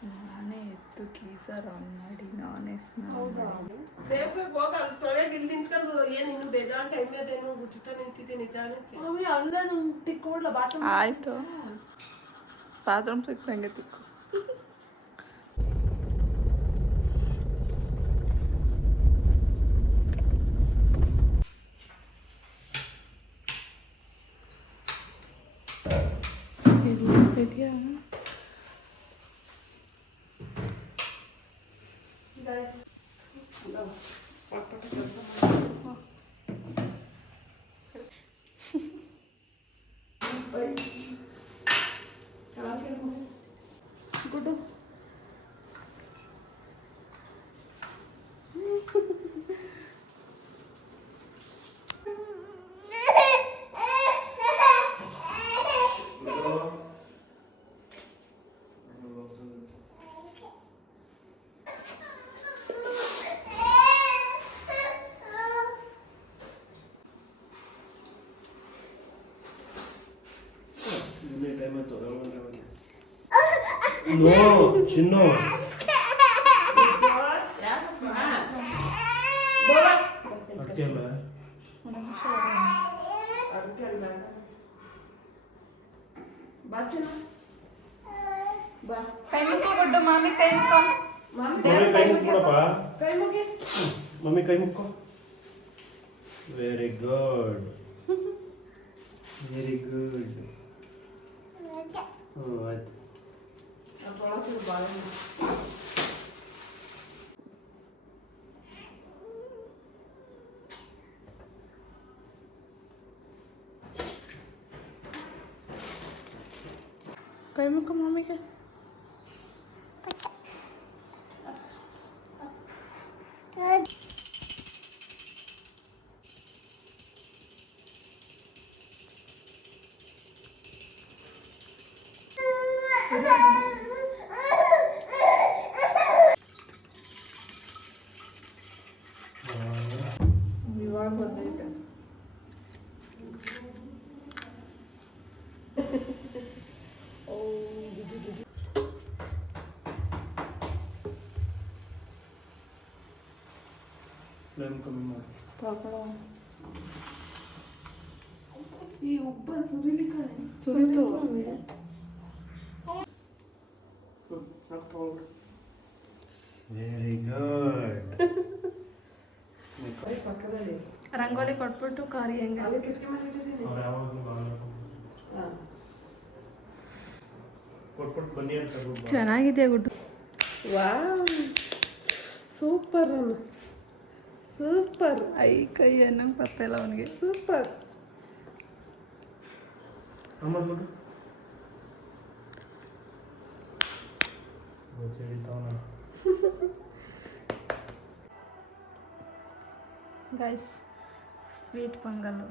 ನಾನೇ ಎದ್ದು geyser on ಮಾಡಿ ನಾನೇ ಸ್ನಾನ ಮಾಡಿ ಆಯ್ತು ಬಾತ್ರೂಮ್ ಸಿಕ್ಕಂಗೆ ತಿಕ್ಕು ಇದೆಯಾ ಗುಡ್ಡು No, ಚಿನ್ನು ಅಡ್ಕೆ ಅಲ್ಲ ಕೈ ಮುಕ್ಕೋ ಗುಡ್ಡು ಮಾಮಿ ಕೈ ಮುಕ್ಕೋ ಮಮ್ಮಿ ಕೈ ಮುಕ್ಕೋ ವೆರಿ ಗುಡ್ ವೆರಿ ಗುಡ್ ಆಯ್ತು ಕೈ ಮುಕ್ಕೋ ಮಾಮಿಗೆ ಇವಾಗ ಬಂದೈತೆ ಕಮ್ಮಿ ಮಾಡಿ ಈ ಉಬ್ಬ ಸುರಿಲಿ ಕಣೆ ಸುರಿತು ವೆರಿ ಗುಡ್ ರಂಗೋಲಿ ಕೊಟ್ಬಿಟ್ಟು ಕಾರಿ ಹೆಂಗೆ ಕೊಟ್ಬಿಟ್ಟು ಬನ್ನಿ ಅಂತ ಚೆನ್ನಾಗಿದೆ ಗುಡ್ಡು ವಾವ್ ಸೂಪರ್ ಸೂಪರ್ ಐ ಕೈ ಅನ್ನಂಗೆ ಬರ್ತಾಯಿಲ್ಲ ಅವನಿಗೆ super guys sweet pongal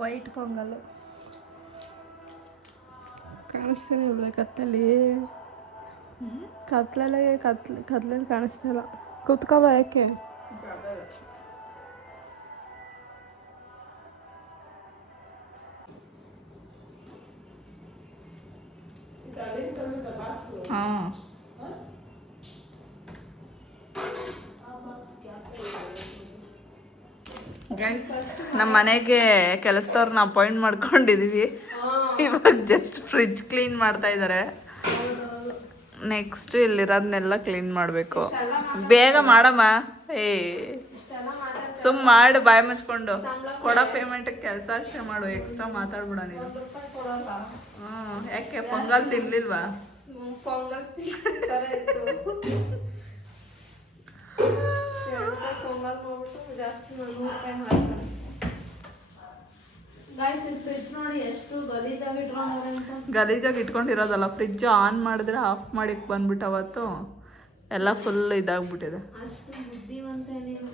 white pongal ಕಾಣಿಸ್ತಾನೆ ಇಲ್ವ ಕತ್ತಲ್ಲಿ ಕತ್ಲಲ್ಲೇ ಕತ್ಲಲ್ಲಿ ಕಾಣಿಸ್ತಾ ಇಲ್ಲ ಕುತ್ಕೋಬ ಯಾಕೆ ಹಾಂ ಗೈಸ್ ನಮ್ಮ ಮನೆಗೆ ಕೆಲಸದವ್ರನ್ನ ಅಪಾಯಿಂಟ್ ಮಾಡ್ಕೊಂಡಿದ್ದೀವಿ ಇವಾಗ ಜಸ್ಟ್ ಫ್ರಿಜ್ ಕ್ಲೀನ್ ಮಾಡ್ತಾ ಇದ್ದಾರೆ ನೆಕ್ಸ್ಟ್ ಇಲ್ಲಿರೋದನ್ನೆಲ್ಲ ಕ್ಲೀನ್ ಮಾಡಬೇಕು ಬೇಗ ಮಾಡಮ್ಮ ಏ ಸುಮ್ಮ ಮಾಡು ಬಾಯಿ ಮುಚ್ಕೊಂಡು ಕೊಡೋ ಪೇಮೆಂಟಿಗೆ ಕೆಲಸ ಅಷ್ಟೇ ಮಾಡು ಎಕ್ಸ್ಟ್ರಾ ಮಾತಾಡ್ಬಿಡ ನೀನು ಹ್ಞೂ ಯಾಕೆ ಪೊಂಗಲ್ ತಿನ್ಲಿಲ್ವಾ ಪೊಂಗಲ್ ಮಾಡ್ಬಿಟ್ಟು ಜಾಸ್ತಿ 100 ರೂಪಾಯಿ ಮಾಡ್ತಾರೆ ಫ್ರಿಜ್ ನೋಡಿ ಎಷ್ಟು ಗಲೀಜಾಗಿ ಇಟ್ಕೊಂಡವ್ರೆ ಅಂತ ಗಲೀಜಾಗಿ ಇಟ್ಕೊಂಡಿರೋದಲ್ಲ ಫ್ರಿಜ್ ಆನ್ ಮಾಡಿದ್ರೆ ಆಫ್ ಮಾಡಿ ಬಂದ್ಬಿಟ್ಟು ಅವತ್ತು ಎಲ್ಲ ಫುಲ್ ಇದಾಗ್ಬಿಟ್ಟಿದೆ ಅಷ್ಟು ಬುದ್ಧಿವಂತ ನೀನು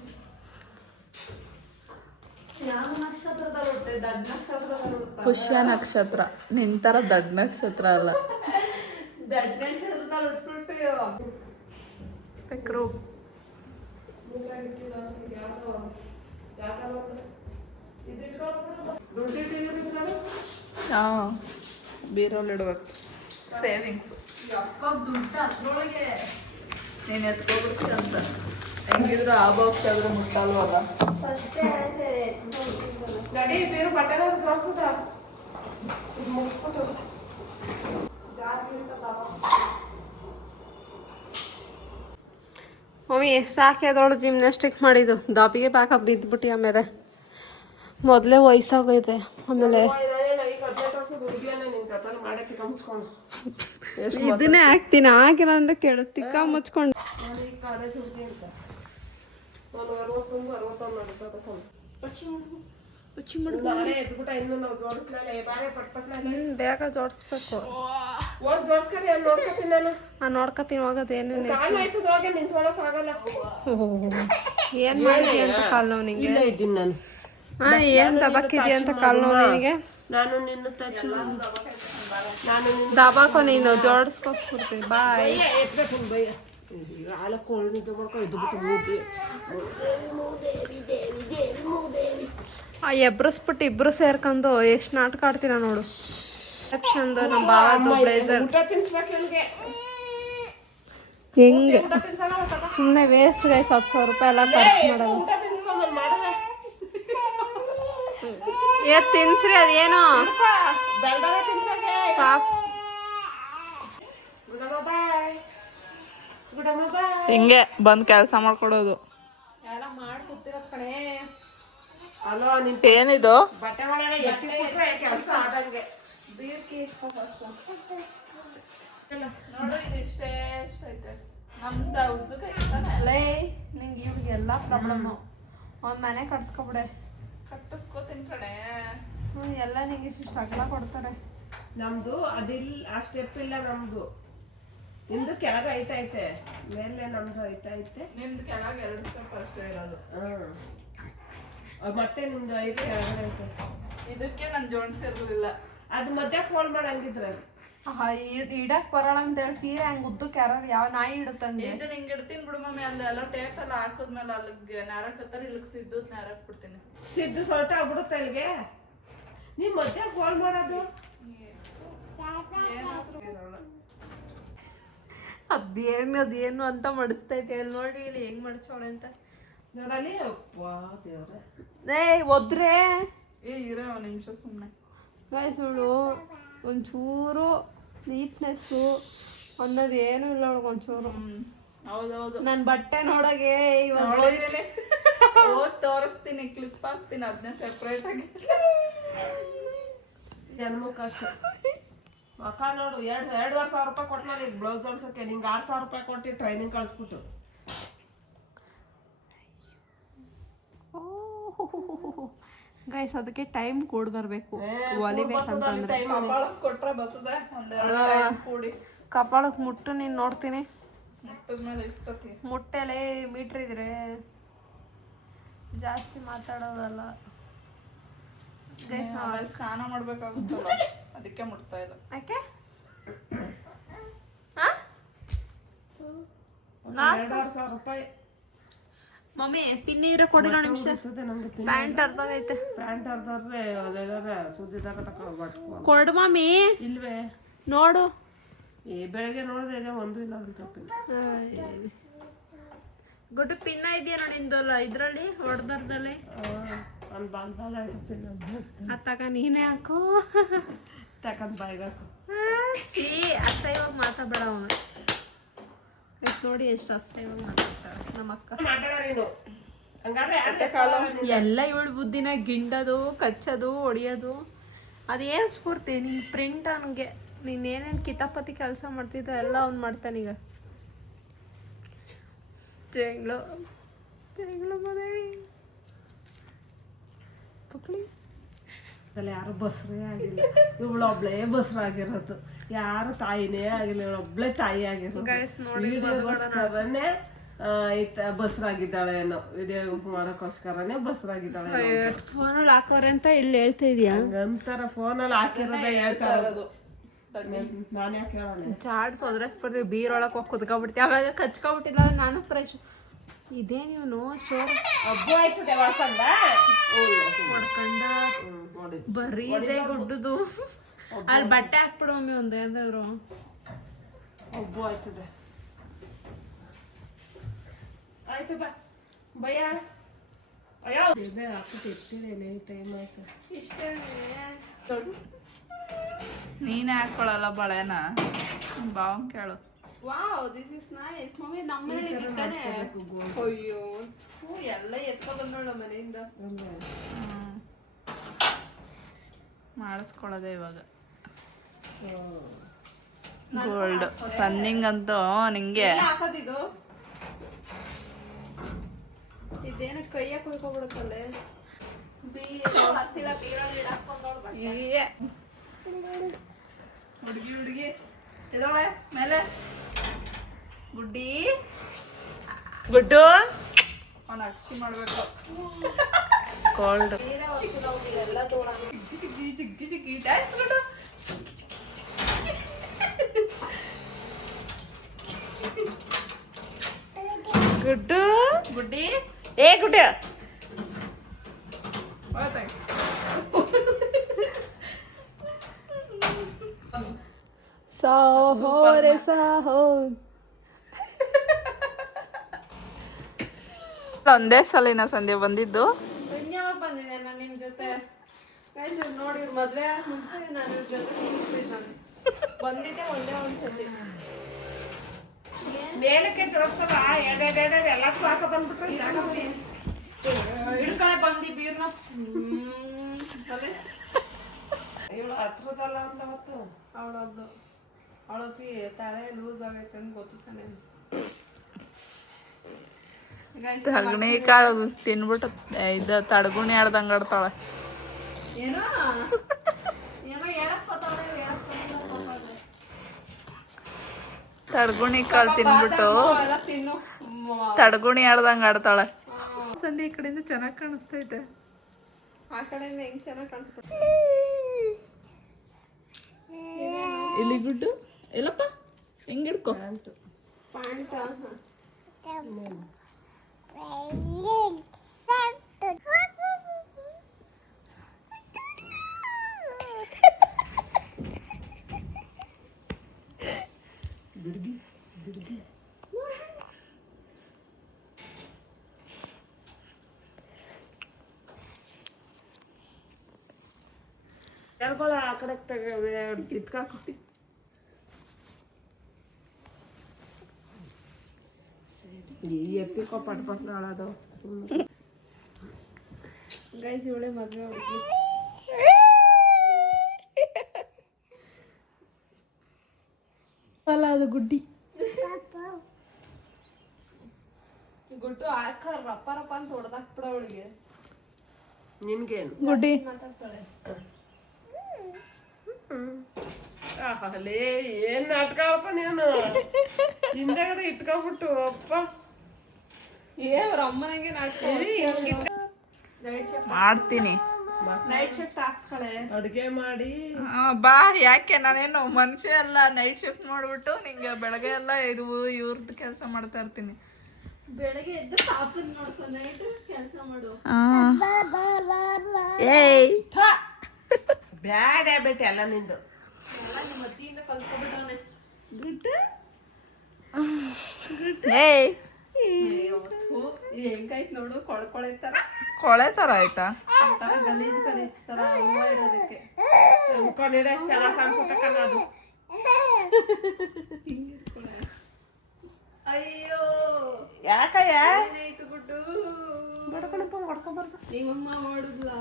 ಯಾವ ನಕ್ಷತ್ರದಲ್ಲಿ ಹುಟ್ಟೆ ದೊಡ್ಡ ನಕ್ಷತ್ರದಲ್ಲಿ ಹುಟ್ಟ ಪುಷ್ಯ ನಕ್ಷತ್ರ ನಿಂತರ ದೊಡ್ಡ ನಕ್ಷತ್ರ ಅಲ್ಲ ದೊಡ್ಡ ನಕ್ಷತ್ರದಲ್ಲಿ ಹುಟ್ಬಿಟ್ಟು ಪೆಕ್ರು ಹಾಂ ಬೀರಲ್ಲಿ ಇಡ್ಬೇಕು ಸೇವಿಂಗ್ಸು ದುಡ್ಡು ಅದ್ರೊಳಗೆ ನೀನು ಎತ್ಕೊಬಿಡ್ತೀಯ ಅಂತ ಹೆಂಗಿದ್ರು ಆ ಬಾಕ್ಸ್ ಆದ್ರೆ ಮುಟ್ಟಲ್ವಲ್ಲ. ನಡಿ ಬೇರೆ ಬಟ್ಟೆ ತೋರ್ಸುದ ಮುಗಿಸ್ಬಿಟ್ಟು ಮಮ್ಮಿ ಸಾಕೆ ಅದೊಳು ಜಿಮ್ನಾಸ್ಟಿಕ್ ಮಾಡಿದ್ದು ದಾಪಿಗೆ ಪಾಕ ಬಿದ್ದುಬಿಟ್ಟು ಆಮೇಲೆ ಮೊದಲೇ ವಯಸ್ಸಾಗೈತೆ ಆಮೇಲೆ ಇದನ್ನೇ ಹಾಕ್ತೀನಿ ಆಗಿಲ್ಲ ಅಂದ್ರೆ ಕೇಳು ತಿಕ್ಕ ಮುಚ್ಕೊಂಡು ಬೇಗ ಜೋಡಿಸ್ಬೇಕು ನೋಡ್ಕೊತೀನಿ ಹೋಗೋದು ಏನೇನು ಏನ್ ಮಾಡಿದ್ಯ ಅಂತ ಕಾಲ್ ನೋವು ನಿಂಗೆ ಹಾ ಏನ್ ದಬಾಕಿದ್ಯಾ ಅಂತ ಕಾಲ್ ನೋವು ನಿನಗೆ ನಾನು ನಿನ್ನ ದಬಾಕೋ ನೀನು ಜೋಡಿಸ್ಕೊಟ್ಬಿಡ್ತೀನಿ ಬಾಯ್ ಎಬ್ರಸ್ಬಿಟ್ಟು ಇಬ್ರು ಸೇರ್ಕೊಂಡು ಎಷ್ಟು ನಾಟಕ ಆಡ್ತೀರ ನೋಡು ಚಂದ ನಮ್ಮ ಬಾವದು ಬ್ಲೇಸರ್ ಹೆಂಗೆ ಸುಮ್ಮನೆ ವೇಸ್ಟ್ ಗೈಸ್ 10,000 ರೂಪಾಯಿ ಎಲ್ಲ ಖರ್ಚು ಮಾಡೋದು ತಿನ್ಸ್ರಿ ಅದೇನೋ ಪಾಪ ಹಿಂಗೆ ಬಂದು ಕೆಲಸ ಮಾಡ್ಕೊಡೋದು. ಎಲ್ಲ ಮಾಡಿ ಕೂತಿರೋ ಕಣೆ ಅಲೋ ನಿನ್ ಏನಿದು ಬಟ್ಟೆ ಒಳಗೆ ಎತ್ತಿಟ್ಬಿಟ್ರೆ ಕೆಲಸ ಆದಂಗೆ ನೋಡು ಇದು ಇಷ್ಟೇ ಐತೆ ನಮ್ದು ಉದ್ದಕ್ಕೆ ಐತಾನೆ ನಿಂಗೆ ಇವ್ರಿಗೆಲ್ಲ ಪ್ರಾಬ್ಲಮ್ಮು ಒಂದು ಮನೆ ಕಟ್ಸ್ಕೊಬಿಡೆ ಕಟ್ಟಿಸ್ಕೋತೀನಿ ಕಣೆ. ಎಲ್ಲ ನಿಂಗೆ ಇಷ್ಟು ಅಗಲ ಕೊಡ್ತಾರೆ. ನಮ್ದು ಅದಿಲ್ಲ ಆ ಸ್ಟೆಪ್ ಇಲ್ಲ ನಮ್ದು. ನಿಮ್ದು ಕೆಳಗೆ ಹೈಟ್ ಐತೆ ಮೇಲೆ ನಮ್ದು ಹೈಟ್ ಐತೆ. ನಿಮ್ದು ಕೆಳಗೆ 2 ಸ್ಟೆಪ್ ಅಷ್ಟೇ ಇರೋದು. ಮತ್ತೆ ನಿಮ್ದು ಹೈಟ್ ಕೆಳಗಡೆ ಐತೆ. ಇದಕ್ಕೆ ನಾನು ಜೋಡಿಸಿರ್ಲಿಲ್ಲ. ಅದು ಮಧ್ಯ ಫೋಲ್ಡ್ ಮಾಡಂಗಿದ್ರೆ ಇಡಕ್ ಬರೋಣ ಅಂತೇಳಿ ಸೀರೆ ಹಂಗೆ ಉದ್ದಕ್ಕೆ ಯಾವ ನಾಯಿ ಇಡುತ್ತಂಗೆ ಇದು ನಿಂಗೆ ಇಡ್ತೀನಿ ಬಿಡು ಮಮ್ಮಿ. ಅಲ್ಲಿ ಎಲ್ಲ ಟೇಪ್ ಎಲ್ಲ ಹಾಕಿದ್ಮೇಲೆ ಅಲ್ಲಿಗೆ ನಾರಕತ್ತಾರೆ ಇಲ್ಲಿಗೆ ಸಿದ್ದು ನಾರಕ್ ಬಿಡ್ತೀನಿ. ಸಿದ್ದು ಸೊಲ್ಟ ಆಗ್ಬಿಡುತ್ತೆ ಇಲ್ಲಿಗೆ. ನೀವು ಮಧ್ಯ ಫೋಲ್ಡ್ ಮಾಡೋದು ಅದೇನು ಅಂತ ಮಡಿಸ್ತೈತೆ ಅಲ್ಲಿ ನೋಡಿ ಇಲ್ಲಿ ಹೆಂಗ್ ಮಡ್ಸೋಳೆ ಅಂತ ನೋಡಲಿ. ದೇವ್ರೆ ಒದ್ರೆ ಇರೋ ಒಂದು ನಿಮಿಷ ಸುಮ್ಮನೆ ಸುಳ್ಳು ಒಂಚೂರು ನೀಟ್ನೆಸ್ಸು ಅನ್ನೋದು ಏನು ಇಲ್ಲ ಅವಳಿಗೆ ಒಂಚೂರು. ಹೌದೌದು. ನನ್ನ ಬಟ್ಟೆ ನೋಡಗೆ ಇವಾಗ ಹೋಗಿ ತೋರಿಸ್ತೀನಿ, ಕ್ಲಿಪ್ ಹಾಕ್ತೀನಿ ಅದನ್ನೇ ಸೆಪ್ರೇಟ್ ಆಗಿ. ಜನ್ಮಕ್ಕಷ್ಟು ಮಕ್ಕ ನೋಡು 2,500 ರೂಪಾಯಿ ಕೊಟ್ಟನಲ್ಲಿ ಬ್ಲೌಸ್ ಹೊಲ್ಸಕ್ಕೆ. ನಿಂಗೆ 6,000 ರೂಪಾಯಿ ಕೊಟ್ಟು ಟ್ರೈನಿಂಗ್ ಕಳಿಸ್ಬಿಟ್ಟು. ಗೈಸ್ ಅದಕ್ಕೆ ಟೈಮ್ ಕೂಡ ಬರಬೇಕು ಹೊಲಿಬೇಕಂತಂದ್ರೆ. ಕೊಟ್ರೆ ಬರ್ತದೆ ಕೂಡಿ ಕಪಾಳಕ್ಕೆ ಮುಟ್ಟು ನೀನು ನೋಡ್ತೀನಿ. ಮುಟ್ಟದ್ಮೇಲೆ ಇಸ್ಕೊತೀನಿ. ಮುಟ್ಟೆಲೆ ಮೀಟ್ರ್ ಇದ್ರೆ ಜಾಸ್ತಿ ಮಾತಾಡೋದಲ್ಲ ಗೈಸ್. ನಾವು ಸ್ನಾನ ಮಾಡ್ಬೇಕಾಗುತ್ತಲ್ಲ ಅದಕ್ಕೆ ಮುಟ್ತಾ ಇಲ್ಲ. ಯಾಕೆ 2,500 ರೂಪಾಯಿ ಮಮ್ಮಿ ಪಿನ್ನೀರ ಕೊಡಿರೋ ನಿಮಿಷ. ಪ್ಯಾಂಟ್ ಅರ್ಧೋಗೈತೆ. ಪ್ಯಾಂಟ್ ಅರ್ಧವ್ರೆ ಸುದ್ದಿದಾಗ ಕೊಡು ಮಮ್ಮಿ. ಇಲ್ವೇ ನೋಡು ಬೆಳಗ್ಗೆ ನೋಡಿದ್ರೆ ಒಂದು ಇಲ್ಲ ತಪ್ಪಿಲ್ಲ. ಗುಡ್ಡು ಪಿನ್ನ ಇದೆಯಾ ನೋಡಿ ನಿಂದಲ್ಲ ಇದ್ರಲ್ಲಿ ಹೊಡೆದರ್ದಲ್ಲಿ ಒಂದು ಬಾಲ್ ಅತ್ತಾಗ ನೀನೇ ಹಾಕೋ ತಕೊಂಡ್ ಬಾಯಿಗೆ ಹಾಕು. ಚೀ ಅಸಹ್ಯವಾಗಿ ಮಾತಾಡಬೇಡ ಅವನು. ಎಷ್ಟು ನೋಡಿ ಎಷ್ಟು ಅಸಹ್ಯವಾಗಿ ಮಾತಾಡ್ತಾಳೆ ನಮ್ಮ ಅಕ್ಕ. ಎಲ್ಲ ಇವಳು ಬುದ್ಧಿನ ಗಿಂಡೋದು ಕಚ್ಚೋದು ಹೊಡಿಯೋದು ಅದೇನು ಸ್ಫೂರ್ತಿ. ನಿನ್ನ ಪ್ರಿಂಟ್ ಅವನಿಗೆ ನೀನೇನೇನು ಕಿತಾಪತಿ ಕೆಲಸ ಮಾಡ್ತಿದ್ದ ಎಲ್ಲ ಅವ್ನು ಮಾಡ್ತಾನೀಗ. ತೆಂಗ್ಳು ಮದೇವಿ ಪುಕ್ಳಿ ಯಾರು ಬಸ್ರೇ ಆಗಿಲ್ಲ. ಇವಳು ಒಬ್ಳೇ ಬಸ್ರಾಗಿರೋದು. ಯಾರು ತಾಯಿನೇ ಆಗಿಲ್ಲ. ಇವಳೊಬ್ಳೆ ತಾಯಿ ಆಗಿರೋದು. ವಿಡಿಯೋಗೋಸ್ಕರನೇ ಬಸ್ರಾಗಿದ್ದಾಳೆ ಏನೋ. ವಿಡಿಯೋ ಮಾಡೋಕ್ಕೋಸ್ಕರನೇ ಬಸ್ರಾಗಿದ್ದಾಳೆ. ಫೋನಲ್ಲಿ ಹಾಕೋರೆ ಅಂತ ಇಲ್ಲಿ ಹೇಳ್ತಾ ಇದೀಯಾ? ಹಂಗಂತಾರ ಫೋನಲ್ಲಿ ಹಾಕಿರೋದೇ ಹೇಳ್ತಾ ಇರೋದು. ನಾನು ಯಾಕೆ ಹೇಳೋಣ ಚಾಡ್ಸ್ ಒದ್ರಸ್ಬಿಡ್ತೀವಿ ಬೀರೊಳಗೆ ಹೋಗಿ ಕುತ್ಕೊಬಿಡ್ತೀವಿ. ಆವಾಗ ಕಚ್ಕೊಬಿಟ್ಟಿಲ್ಲ ನಾನು ಫ್ರೆಶ್. ಇದೇ ನೀವು ಸ್ಟೋರ್ ಹಬ್ಬ ಆಯ್ತದೆ ಹೊಡ್ಕೊಂಡ ಹೊಡ್ಕೊಂಡ ನೋಡಿ ಬರೀ ಇದೆ ಗುಡ್ಡದು. ಅಲ್ಲಿ ಬಟ್ಟೆ ಹಾಕ್ಬಿಡು ಮಮ್ಮಿ ಒಂದೇ ಅಂದ್ರು. ಒಬ್ಬ ಆಯ್ತದೆ. ಆಯ್ತು ಬಾ ಭಯ. ಅಯ್ಯೋ ಬೇಬೆ ಹಾಕ್ಬಿಟ್ಟು ಇರ್ತೀನಿ ಟೈಮ್ ಆಯ್ತು. ಇಷ್ಟೇ ನೀನೇ ಹಾಕೊಳ್ಳಲ್ಲ ಬಳೆನ ಬಾವ್ ಕೇಳು. Wow this is nice mummy. ನಮ್ಮ ಮನೇಲಿ ಇದ್ದಾನೆ. ಅಯ್ಯೋ ಎಲ್ಲ ಎತ್ಕೊ ಬಂದೋಳ ಮನೆಯಿಂದ. ಮಾಡಿಸ್ಕೊಳ್ಳೋದೆ ಇವಾಗ ಗೋಲ್ಡ್ ಸಂದಿಂಗಂತೂ ನಿಂಗೆ ಹಾಕೋದಿದು. ಇದೇನ ಕೈಯ ಕೊಯ್ಕೊಬಿಡುತ್ತಲ್ಲೇ. ಹಸಿಲ ಬೀರಲ್ಲಿ ಹಾಕೊಂಡೋಳು. ಹುಡುಗಿ ಎದೊಳೆ ಮೇಲೆ ಗುಡ್ಡಿ ಗುಡ್ಡು ಅವನ ಅಕ್ಷಿ ಮಾಡ್ಬೇಕು. ಕೋಲ್ಡ್ ಚಿಗ್ಗಿ ಚಿಗ್ಗಿ ಚಿಗ್ಗಿ ಡ್ಯಾನ್ಸ್ ಬಿಡು. ಗುಡ್ಡು ಗುಡ್ಡಿ ಏ ಗುಡ್ಡ ಸಾಹೋ ರೇ ಸಾಹೋ. ಒಂದೇ ಸಲಿನ ಸಂಧ್ಯಾ ಬಂದಿದ್ದು. ಯಾವಾಗ ಬಂದಿದೆ ನಾನು ನಿಮ್ ಜೊತೆ ನೋಡಿ ಇವ್ರ ಮದ್ವೆ ಮುಂಚೆ ನಾನು ಇವ್ರ ಜೊತೆ ನಾನು ಬಂದಿದ್ದೆ ಒಂದೇ ಒಂದ್ಸತಿ. ಮೇಲಕ್ಕೆ ತೋರ್ಸಲ್ಲ ಎಲ್ಲಕ್ಕೂ ಹಾಕ ಬಂದ್ಬಿಟ್ರೆ ಹಿಡ್ಕಳೆ ಬಂದಿ ಬೀರ್ನ. ಇವಳು ಹತ್ರದಲ್ಲ ಅಂತ ಹೊತ್ತು ಅವಳದ್ದು ಅವಳತಿ ತಲೆ ಲೂಸ್ ಆಗೈತೆ ಅಂತ ಗೊತ್ತಾನೆ. ಸಗಣಿ ಕಾಳು ತಿನ್ಬಿಟ್ಟು ಇದು ತಡಗುಣಿ ಆಡ್ದಂಗ ಆಡ್ತಾಳೆ. ಏನೋ ಏನೋ ಹೇಳಕ್ ಗೊತ್ತಾವಳೆ ಹೇಳಕ್ ತಡಗುಣಿ ಕಾಳು ತಿನ್ಬಿಟ್ಟು ಎಲ್ಲ ತಿನ್ನು. ತಡಗುಣಿ ಆಡ್ದಂಗ ಆಡ್ತಾಳೆ. ಸಂಧ್ಯಾ ಈ ಕಡೆಯಿಂದ ಚೆನ್ನಾಗಿ ಕಾಣಿಸ್ತೈತೆ. ಆ ಕಡೆಯಿಂದ ಹೆಂಗ್ ಚೆನ್ನಾಗಿ ಕಾಣಿಸ್ತಾರೆ. ಇಲ್ಲಿ ಗುಡ್ಡು ಎಲ್ಲಪ್ಪ ಹೆಂಗ್ ಹಿಡ್ಕೊ. ಪ್ಯಾಂಟ್ ಹೇಳ್ಕೊಳ ಆ ಕಡೆ ಇಟ್ಕಾಕು. ಎತ್ತಿಕೋ ಪಟ್ ಪಟ್ ನಾಳದು. ಗೈಸ್ ಇವಳೆ ಮದ್ವೆ ಹುಡುಗಿ. ಅಲ್ಲ ಅದು ಗುಡ್ಡಿ. ಗುಡ್ಡು ಹಾಕ ರಪ್ಪ ರಪ್ಪ ಅಂತ ಹೊಡೆದಾಕ್ಬಿಡ ಅವಳಿಗೆ. ನಿನ್ಗೇನು ಗುಡ್ಡಿ ಮಾತಾಡ್ತಾಳೆ. ಅಲ್ಲೇ ಏನ್ ನಾಟಕಪ್ಪ ನೀನು ಹಿಂದೆಗಡೆ ಇಟ್ಕೊಂಡ್ಬಿಟ್ಟು ಅಪ್ಪ. ಅವ್ರ ಅಮ್ಮನಿಗೆ ನಾಟಕ. ಮಾಡ್ತೀನಿ. ನೈಟ್ ಶಿಫ್ಟ್ ಹಾಕ್ಸ್ಕಳೆ. ಅಡ್ಗೆ ಮಾಡಿ ಬಾ. ಯಾಕೆ ನಾನೇನು ಮನುಷ್ಯ ಎಲ್ಲ ನೈಟ್ ಶಿಫ್ಟ್ ಮಾಡ್ಬಿಟ್ಟು ನಿಂಗೆ ಬೆಳಗ್ಗೆ ಎಲ್ಲ ಇದು ಇವ್ರದ್ದು ಕೆಲಸ ಮಾಡ್ತಾ ಇರ್ತೀನಿ. ಬೆಳಗ್ಗೆ ಎದ್ದು ಪಾಪನ್ ನೋಡ್ಕೊ ನೈಟ್ ಕೆಲಸ ಮಾಡು. ಏಯ್ ಬ್ಯಾಡ್ ಹ್ಯಾಬಿಟ್ ಎಲ್ಲ ನಿಂದು. ಎಲ್ಲ ನಿಮ್ಮ ಅಜ್ಜಿಯಿಂದ ಕಲ್ತ್ಕೊಬಿಟ್ಟವನೆ. ಏಯ್ ಹೆಂಗಾಯ್ತು ನೋಡು ಕೊಳ್ಕೊಳೆ ತರ. ಕೊಳೆ ತರ ಆಯ್ತಾ? ಒಂಥರ ಗಲೀಜ್ ಗಲೀಜ್ ತರ ಹೂವ ಇರೋದಕ್ಕೆ. ಅನ್ಕೊಂಡಿರ ಚೆನ್ನಾಗಿ ಕಾಣಿಸುತ್ತಕ್ಕ ಅದು. ಅಯ್ಯೋ ಯಾಕಯ್ಯ ಏನಾಯ್ತು ಗುಡ್ಡು? ಬಡ್ಕೊಂಡಪ್ಪ ಹೊಡ್ಕೊಂಬಾರ್ದು. ನಿಮ್ಮಮ್ಮ ಹೊಡೆದ್ಲಾ?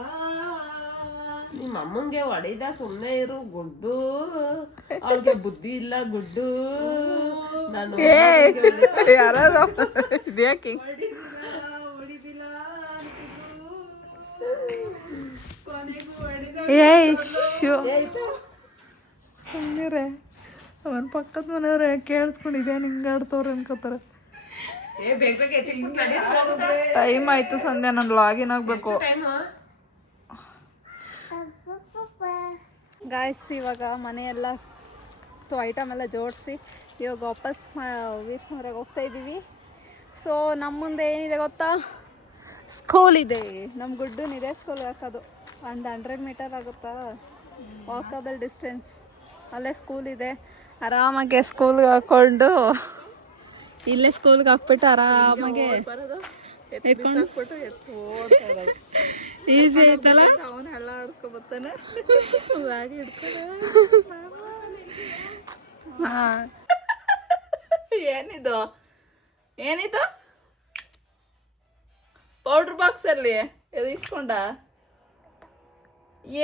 ನಿಮ್ಮ ಅಮ್ಮಂಗೆ ಹೊಡಿದ ಸುಮ್ಮನೆ ಇರು ಗುಡ್ಡು. ಅವ್ರಿಗೆ ಬುದ್ಧಿ ಇಲ್ಲ ಗುಡ್ಡು. ನಾನು ಯಾರು ಇದ್ಯಾಕೆ ಹೊಡಿದಿಲ್ಲ ಅಂತಿದ್ದು. ಕೊನೆಗೂ ಹೊಡಿದ. ಏಯ್ ಸುಮ್ಮನಿರೆ. ಅವನ ಪಕ್ಕದ ಮನೆಯವ್ರೆ ಕೇಳಿಸ್ಕೊಂಡಿದ್ಯಾ ನಿಂಗಾಡ್ತವ್ರೆ ಅನ್ಕೋತಾರೆ. ಬೇಗ ಬೇಗ ಟೈಮ್ ಆಯ್ತು ಸಂಧ್ಯಾ, ನಾನು ಲಾಗಿನ್ ಆಗ್ಬೇಕು. ಗಾಯ್ಸ್ ಇವಾಗ ಮನೆಯೆಲ್ಲ ಐಟಮ್ ಎಲ್ಲ ಜೋಡಿಸಿ ಇವಾಗ ವಾಪಸ್ ವೀರ್ಸಂದ್ರಾಗ ಹೋಗ್ತಾ ಇದ್ದೀವಿ. ಸೊ ನಮ್ಮ ಮುಂದೆ ಏನಿದೆ ಗೊತ್ತಾ? ಸ್ಕೂಲ್ ಇದೆ. ನಮ್ಮ ಗುಡ್ಡನಿದೆ ಸ್ಕೂಲ್ಗೆ ಹಾಕೋದು. ಒಂದು 100 ಮೀಟರ್ ಆಗುತ್ತಾ ವಾಕಬಲ್ ಡಿಸ್ಟೆನ್ಸ್. ಅಲ್ಲೇ ಸ್ಕೂಲ್ ಇದೆ, ಆರಾಮಾಗಿ ಸ್ಕೂಲ್ಗೆ ಹಾಕ್ಕೊಂಡು ಇಲ್ಲೇ ಸ್ಕೂಲ್ಗೆ ಹಾಕ್ಬಿಟ್ಟು ಆರಾಮಾಗೆ ಈಸಿ ಐತಲ್ಲ. ಅವನು ಹಳ್ಳ ಆಡ್ಸ್ಕೊಬತ್ತಾನೆ ಬ್ಯಾಗ್ ಹಿಡ್ಕೊಂಡು. ಹಾಂ ಏನಿದು ಏನಿದು ಪೌಡ್ರ್ ಬಾಕ್ಸ್ ಅಲ್ಲಿ ಇದು ಇಸ್ಕೊಂಡ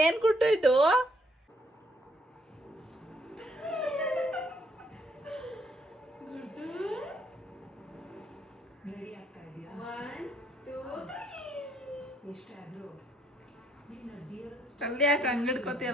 ಏನ್ ಕೊಟ್ಟು ಇದು? ಅಲ್ಲಿ ಯಾಕೆ ಹಂಗಿಡ್ಕೋತೀಯ?